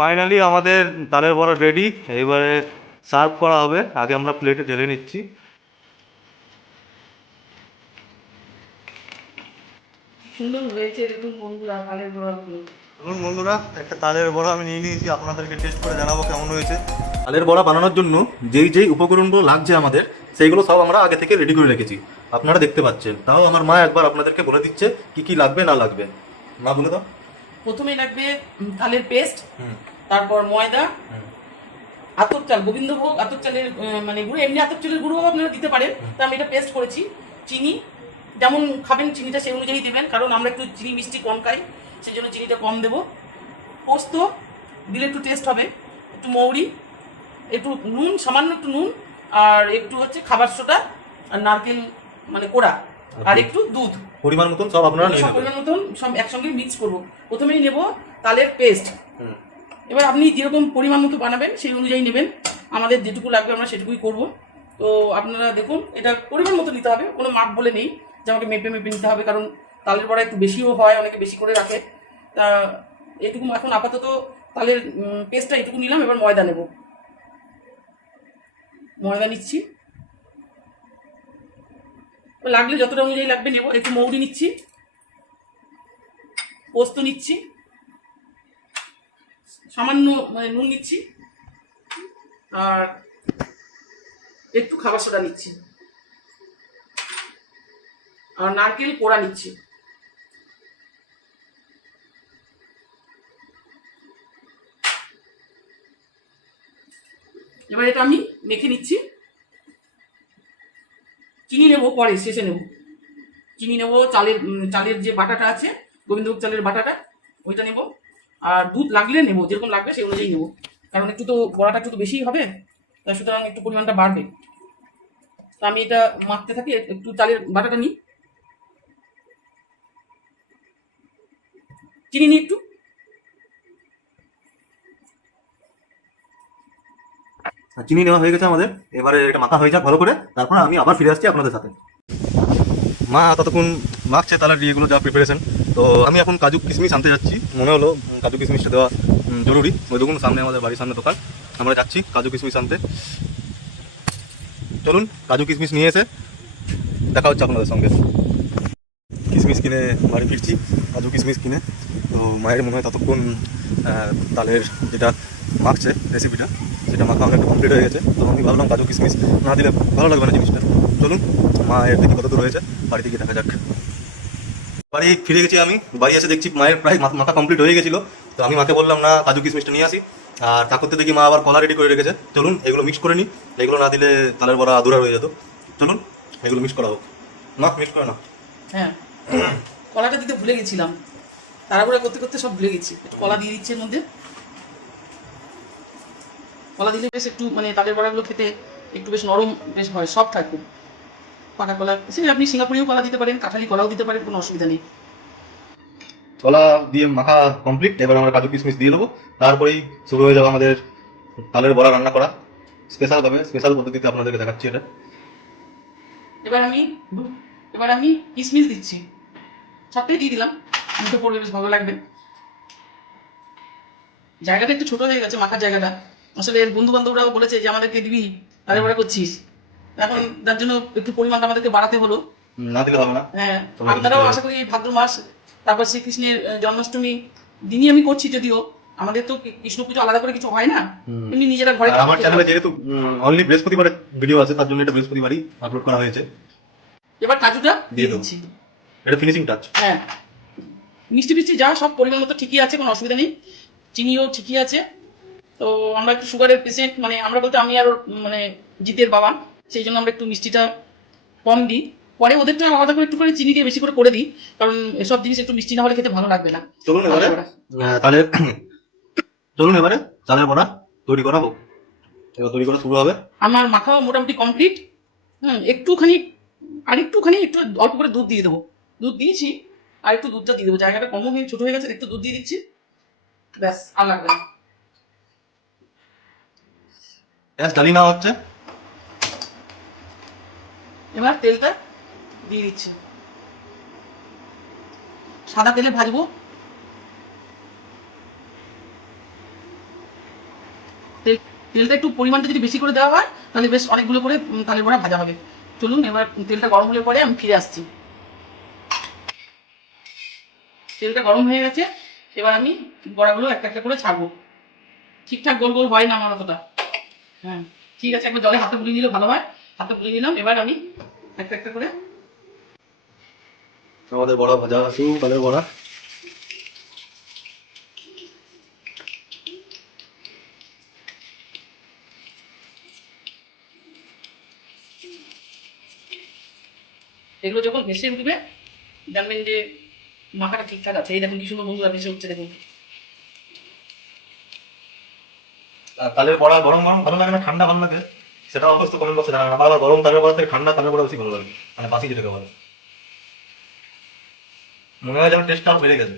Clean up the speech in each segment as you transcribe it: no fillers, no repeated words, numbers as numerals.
Finally আমাদের তালের বড়া রেডি। এবারে সার্ভ করা হবে। আগে আমরা প্লেটে ঢেলে নিচ্ছি। সুন্দর হয়েছে দেখুন বন্ধুরা তালের বড়াগুলো। ধরুন বন্ধুরা, একটা তালের বড়া আমি নিয়ে নিয়েছি, আপনাদেরকে টেস্ট করে জানাবো কেমন হয়েছে। তালের বড়া বানানোর জন্য যেই যেই উপকরণগুলো লাগছে আমাদের, সেইগুলো সব আমরা আগে থেকে রেডি করে রেখেছি, আপনারা দেখতে পাচ্ছেন। তাও আমার মা একবার আপনাদেরকে বলে দিচ্ছে কি কি লাগবে না লাগবে। মা বলে দাও। প্রথমে লাগবে তালের পেস্ট, হুম তারপর ময়দা, হুম আতপ চাল, গোবিন্দভোগ আতপ চালের মানে গুঁড়ো, এমনি আতপ চালের গুঁড়ো আপনারা দিতে পারেন। তো আমি এটা পেস্ট করেছি। চিনি যেমন খাবেন চিনিটা সেই অনুযায়ী দেবেন, কারণ আমরা একটু চিনি মিষ্টি কম খাই, সেই জন্য চিনিটা কম দেবো। পোস্ত দিলে একটু টেস্ট হবে, একটু মৌরি, একটু নুন, সামান্য একটু নুন, আর একটু হচ্ছে খাবার সোডা, আর নারকেল মানে কোড়া, আর একটু দুধ। পরিমাণ মতন সব আপনারা নিয়ে সব নেবেন। পরিমাণ মতন সব একসঙ্গে মিক্স করবো। প্রথমেই নেব তালের পেস্ট। হুম এবার আপনি যেরকম পরিমাণ মতো বানাবেন সেই অনুযায়ী নেবেন। আমাদের যেটুকু লাগবে আমরা সেটুকুই করব। তো আপনারা দেখুন, এটা পরিমাণ মতো নিতে হবে, কোনো মাপ বলে নেই যে আমাকে মেপে মেপে নিতে হবে, কারণ তালের বড়া একটু বেশিও হয়, অনেকে বেশি করে রাখে। তা এটুকু এখন আপাতত তালের পেস্টটা এটুকু নিলাম। এবার ময়দা নেব, ময়দা নিচ্ছি, লাগলে যতটা অনুযায়ী লাগবে নেব। একটু মৌরি নিচ্ছি, পোস্ত নিচ্ছি, সামান্য মানে নুন নিচ্ছি, আর একটু খাবার সোডা নিচ্ছি, আর নারকেল কোড়া নিচ্ছি। এবার এটা আমি মেখে নিচ্ছি। চিনি নেবো পরে, শেষে নেব চিনি নেবো। চালের চালের যে বাটাটা আছে, গোবিন্দভোগ চালের বাটাটা, ওইটা নেব। আর দুধ লাগলে নেব, যেরকম লাগবে সেই অনুযায়ী নেব, কারণ একটু তো বড়াটা একটু তো বেশিই হবে, তাই সুতরাং একটু পরিমাণটা বাড়বে। তো আমি এটা মাখতে থাকি। একটু চালের বাটাটা নিই, চিনি নিই একটু। চিনি নেওয়া হয়ে গেছে আমাদের। এবারে এটা মাখা হয়ে যাক ভালো করে, তারপর আমি আবার ফিরে আসছি আপনাদের সাথে। মা ততক্ষণ মাখছে তাহলে ইয়েগুলো যা প্রিপারেশন। তো আমি এখন কাজু কিশমিশ আনতে যাচ্ছি, মনে হলো কাজু কিশমিশটা দেওয়া জরুরি। ওই দেখুন সামনে আমাদের বাড়ির সামনে দোকান, আমরা যাচ্ছি কাজু কিশমিশ আনতে। চলুন কাজু কিশমিশ নিয়ে এসে দেখা হচ্ছে আপনাদের সঙ্গে। কিশমিশ কিনে বাড়ি ফিরছি, কাজু কিশমিশ কিনে। তো মায়ের মনে হয় ততক্ষণ তালের যেটা মাখছে রেসিপিটা, সেটা মাখা অনেকটা কমপ্লিট হয়ে গেছে। তো আমি ভাবলাম কাজু কিশমিশ না দিলে ভালো লাগবে না জিনিসটা। চলুন মায়ের দেখি কত দূর হয়েছে, বাড়িতে গিয়ে দেখা যাক। বাড়ি ফিরে গেছি আমি। বাড়ি এসে দেখছি মায়ের প্রায় মাখা কমপ্লিট হয়ে গেছিলো। তো আমি মাকে বললাম না কাজু কিশমিশটা নিয়ে আসি, আর তা করতে দেখি মা আবার কলা রেডি করে রেখেছে। চলুন এগুলো মিক্স করে নিই, এগুলো না দিলে তালের বড়া আধুরা হয়ে যেত। চলুন এগুলো মিক্স করা হোক। না মিক্স করে না। হ্যাঁ, কলাটা দিতে ভুলে গেছিলাম, তাড়াহুড়া করতে করতে সব ভুলে গেছি। একটু কলা দিয়ে দিচ্ছি এর মধ্যে। কলা দিলে বেশ একটু মানে তালের বড়াগুলো খেতে একটু বেশ নরম বেশ হয়, সফট হয় খুব। পাকা কলা, সে আপনি সিঙ্গাপুরিও কলা দিতে পারেন, কাঁঠালি কলাও দিতে পারেন, কোনো অসুবিধা নেই। কলা দিয়ে মাখা কমপ্লিট। এবার আমরা কাজু কিশমিশ দিয়ে দেবো, তারপরেই শুরু হয়ে যাবে আমাদের তালের বড়া রান্না করা। স্পেশাল ভাবে, স্পেশাল পদ্ধতিতে আপনাদেরকে দেখাচ্ছি এটা। এবার আমি এবার আমি কিশমিশ দিচ্ছি, সবটাই দিয়ে দিলাম, মুখে পড়বে বেশ ভালো লাগবে। জায়গাটা একটু ছোট হয়ে গেছে, মাখার জায়গাটা। আসলে এর বন্ধু বান্ধবরাও বলেছে যে আমাদেরকে দিবি, তালের বড়া করছিস, এখন তার জন্য একটু পরিমাণটা আমাদেরকে বাড়াতে হলো। না দিলে হবে না। হ্যাঁ, আপনারাও আশা করি ভাদ্র মাস, তারপর শ্রীকৃষ্ণের জন্মাষ্টমী দিনই আমি করছি। যদিও আমাদের তো কৃষ্ণ পুজো আলাদা করে কিছু হয় না, এমনি নিজেরা ঘরে। আর আমার চ্যানেলে যেহেতু অনলি বৃহস্পতিবারের ভিডিও আছে, তার জন্য এটা বৃহস্পতিবারই আপলোড করা হয়েছে। এবার কাজুটা দিয়ে দিয়ে দেবো। দিচ্ছি। এটা ফিনিশিং টাচ। হ্যাঁ, মিষ্টি মিষ্টি যা সব পরিমাণ মতো ঠিকই আছে, কোনো অসুবিধা নেই। চিনিও ঠিকই আছে। তো আমরা একটু সুগারের পেশেন্ট, মানে আমরা বলতে আমি আর মানে জিতের বাবা, সেই জন্য আমরা একটু মিষ্টিটা কম দিই। পরে ওদেরটা আলাদা করে একটু করে চিনি দিয়ে বেশি করে করে দিই, কারণ এসব জিনিস একটু মিষ্টি না হলে খেতে ভালো লাগবে না। চলুন এবারে তাহলে চলুন এবারে তালের বড়া তৈরি করা হোক। এবার তৈরি করা শুরু হবে। আমার মাখাও মোটামুটি কমপ্লিট। একটুখানি, আর একটুখানি একটু অল্প করে দুধ দিয়ে দেবো। দুধ দিয়েছি, আর একটু দুধটা দিয়ে দেবো। জায়গাটা কম হয়ে ছোট হয়ে গেছে, একটু দুধ দিয়ে দিচ্ছি, ব্যাস আর লাগবে না। গ্যাস জ্বালিয়ে নেওয়া হচ্ছে। এবার তেলটা দিয়ে দিচ্ছি, সাদা তেলে ভাজবো। তেলটা একটু পরিমাণটা যদি বেশি করে দেওয়া হয় তাহলে বেশ অনেকগুলো করে তালের বড়া ভাজা হবে। চলুন এবার তেলটা গরম হলে পরে আমি ফিরে আসছি। তেলটা গরম হয়ে গেছে, এবার আমি বড়াগুলো একটা একটা করে ছাড়বো। ঠিকঠাক গোল গোল হয় না আমার অতটা। হ্যাঁ ঠিক আছে, একবার জলে হাতে বুলিয়ে নিলে ভালো হয়। হাতে বুলিয়ে নিলাম, এবার আমি একটা একটা করে আমাদের বড়া ভাজা শুরু, তালের বড়া। এগুলো যখন ভেসে উঠবে জানবেন যে মাখাটা ঠিকঠাক আছে। এই দেখুন কি সুন্দর বন্ধুরা ভেসে উঠছে দেখুন। আর তালের বড়া গরম গরম ভালো লাগে না ঠান্ডা ভালো লাগে, সেটা অবশ্য কমেন্ট বক্সে জানাবেন। আমার আবার গরম তালের বড়া থেকে ঠান্ডা তালের বড়া বেশি ভালো লাগে, মানে বাসি যেটাকে বলে। মনে হয় যেন টেস্টটা আরো বেড়ে গেছে।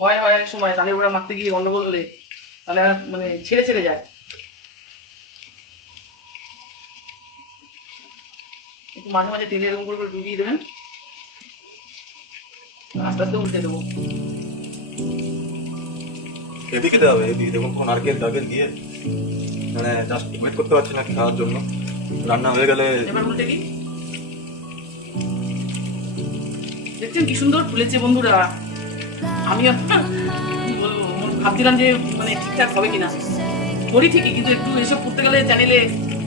ভয় হয় এক সময় তালের বড়া মাখতে গিয়ে গন্ডগোল হলে, তাহলে আর মানে ছেড়ে ছেড়ে যায়। একটু মাঝে মাঝে তেলে এরকম করে ডুবিয়ে দেবেন, আস্তে আস্তে উল্টে দেবো। হেভি খেতে হবে, হেভি। দেখুন কোনো নারকেল টারকেল দিয়ে, মানে জাস্ট ওয়েট করতে পারছি না খাওয়ার জন্য। রান্না হয়ে গেলে এবার উল্টে দিই। দেখছেন কি সুন্দর ফুলেছে বন্ধুরা। আমি কি বলবো, ভাবছিলাম যে মানে ঠিকঠাক হবে কিনা। করি ঠিকই, কিন্তু একটু এসব করতে গেলে চ্যানেলে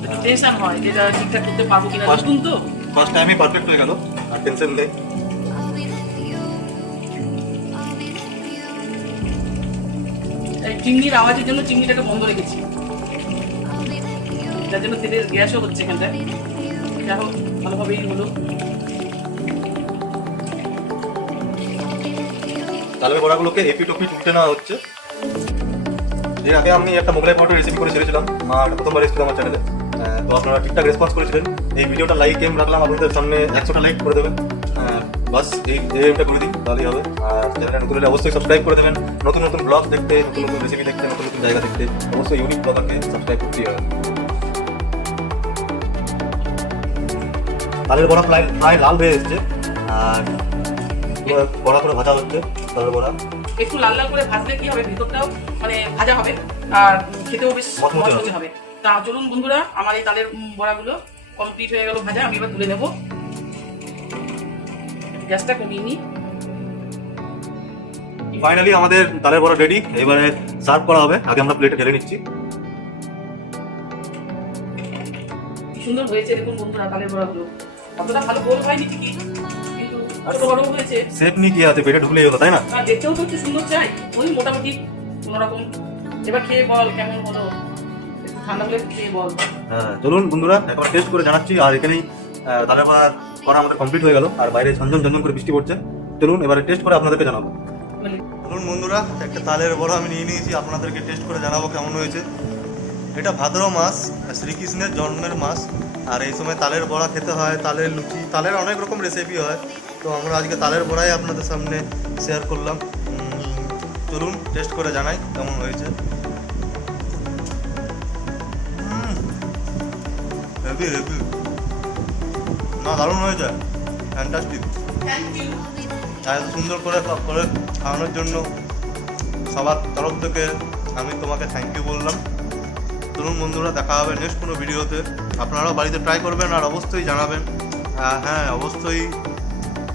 একটু টেনশন হয় যেটা ঠিকঠাক করতে পারবো কিনা। নতুন তো ফার্স্ট টাইমই পারফেক্ট হয়ে গেল, আর টেনশন নেই। এই চিংড়ির আওয়াজের জন্য চিংড়িটাকে বন্ধ রেখেছি, যার জন্য তেলের গ্যাসও হচ্ছে এখানটায়। যা হোক ভালোভাবেই হলো। তালের বড়াগুলোকে এপি টপি উল্টে নেওয়া হচ্ছে। এর আগে আমি একটা মোগলাই পরোটার রেসিপি করে ছেড়েছিলাম, মা প্রথমবার এসেছিল আমার চ্যানেলে। তো আপনারা ঠিকঠাক রেসপন্স করেছিলেন। এই ভিডিওটা লাইক এম রাখলাম আপনাদের সামনে, 100টা লাইক করে দেবেন। বাস এই এমটা করে দিই, তাহলেই হবে। আর চ্যানেলে নতুন হলে অবশ্যই সাবস্ক্রাইব করে দেবেন। নতুন নতুন ব্লগ দেখতে, নতুন নতুন রেসিপি দেখতে, নতুন নতুন জায়গা দেখতে অবশ্যই ইউনিক ব্লগারকে সাবস্ক্রাইব করতেই হবে। তালের বড়া প্রায় প্রায় লাল হয়ে এসছে, আর বড়া করে ভাজা হচ্ছে তালের বড়া। একটু লাল লাল করে ভাজলে কি হবে, ভেতরটাও মানে ভাজা হবে আর খেতেও বেশ মচমচে মচমচে হবে। তা চলুন বন্ধুরা, আমার এই তালের বড়াগুলো কমপ্লিট হয়ে গেল ভাজা। আমি এবার তুলে নেব, গ্যাসটা কমিয়ে নিই। ফাইনালি আমাদের তালের বড়া রেডি, এবারে সার্ভ করা হবে। আগে আমরা প্লেটে ঢেলে নিচ্ছি। কি সুন্দর হয়েছে দেখুন বন্ধুরা তালের বড়াগুলো। অতটা ভালো গোল হয়নি ঠিকই, কিন্তু ছোট বড় হয়েছে। সেফ নি কি আছে, পেটে ঢুকলেই হলো, তাই না? আর দেখতেও তো একটু সুন্দর চাই, ওই মোটামুটি কোনোরকম। এবার খেয়ে বল কেমন হলো, একটু ঠান্ডা হলে খেয়ে বল। হ্যাঁ চলুন বন্ধুরা, একবার টেস্ট করে জানাচ্ছি। আর এখানেই তালের বড়া করা আমাদের কমপ্লিট হয়ে গেল, আর বাইরে ঝনঝন ঝনঝন করে বৃষ্টি পড়ছে। চলুন এবারে টেস্ট করে আপনাদেরকে জানাবো। মানে চলুন বন্ধুরা, একটা তালের বড়া আমি নিয়ে নিয়েছি, আপনাদেরকে টেস্ট করে জানাবো কেমন হয়েছে। এটা ভাদ্র মাস, শ্রীকৃষ্ণের জন্মের মাস, আর এই সময় তালের বড়া খেতে হয়, তালের লুচি, তালের অনেক রকম রেসিপি হয়। তো আমরা আজকে তালের বড়াই আপনাদের সামনে শেয়ার করলাম। চলুন টেস্ট করে জানাই কেমন হয়েছে। হেভি হেভি না, দারুণ হয়েছে, ফ্যান্টাস্টিক। Thank you. এত সুন্দর করে করে খাওয়ানোর জন্য সবার তরফ থেকে আমি তোমাকে থ্যাংক ইউ বললাম। চলুন বন্ধুরা, দেখা হবে নেক্সট কোনো ভিডিওতে। আপনারাও বাড়িতে ট্রাই করবেন আর অবশ্যই জানাবেন। হ্যাঁ অবশ্যই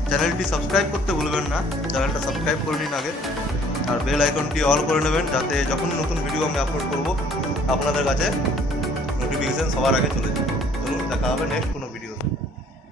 চ্যানেলটি সাবস্ক্রাইব করতে ভুলবেন না, চ্যানেলটা সাবস্ক্রাইব করে নিন আগে, আর বেল আইকনটি অল করে নেবেন, যাতে যখন নতুন ভিডিও আমি আপলোড করব আপনাদের কাছে নোটিফিকেশান সবার আগে চলে যায়। চলুন দেখা হবে নেক্সট কোনো ভিডিও।